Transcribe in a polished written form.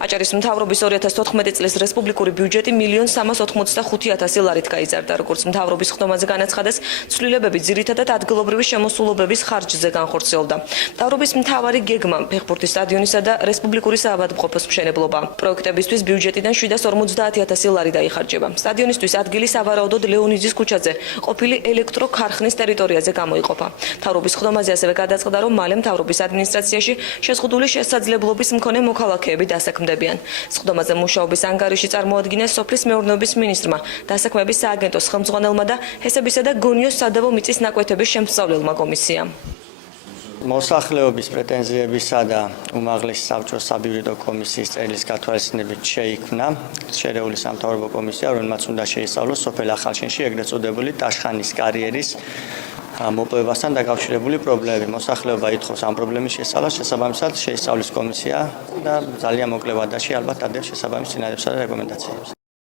აჭარის მთავრობის 2014 წლის რესპუბლიკური ბიუჯეტი 1.385.000 ლარით გაიზარდა, როგორც მთავრობის ხდომაზე განაცხადეს, ცვლილებები ძირითადად ადგილობრივი შემოსულობების ხარჯზე განხორციელდა. მთავრობის მთავარი გეგმა ფეხბურთის სტადიონისა და რესპუბლიკური საავადმყოფოს მშენებლობა. პროექტებისთვის ბიუჯეტიდან 750.000 ლარი დაიხარჯება. სტადიონისთვის ადგილი სავარაუდოდ ლეონიძის ქუჩაზე, ყოფილი ელექტროქარხნის ტერიტორიაზე გამოიყოფა. მთავრობის ხდომაზე ასევე გადაწყდა, რომ მალე მთავრობის ადმინისტრაციაში შეზღუდული შესაძლებლობის მქონე მოქალაქეები დასაქმდებიან. სხდომაზე მუშაობის ანგარიში წარმოადგინეს სოფლის მეურნეობის მინისტრმა, დასაქმების სააგენტოს ხელმძღვანელმა და ჰესებისა და გონიოს სადავო მიწის ნაკვეთების შემსწავლელმა კომისიამ. მოსახლეობის პრეტენზიებისა და უმაღლესი საბჭოს საბიუჯეტო კომისიის წელის გათვალისწინებით შეიქმნა შერეული სამთავრობო კომისია, რომელმაც უნდა შეისწავლოს სოფელ ახალშენში ეგრეთ წოდებული ტაშხანის კარიერის მოპოვებასთან დაკავშირებული პრობლემები. მოსახლეობა ითხოვს ამ პრობლემის შესწავლას, შესაბამისად შეისწავლის კომისია და ძალიან მოკლე ვადაში ალბათ ადევს შესაბამის წინადებსა და რეკომენდაციებს.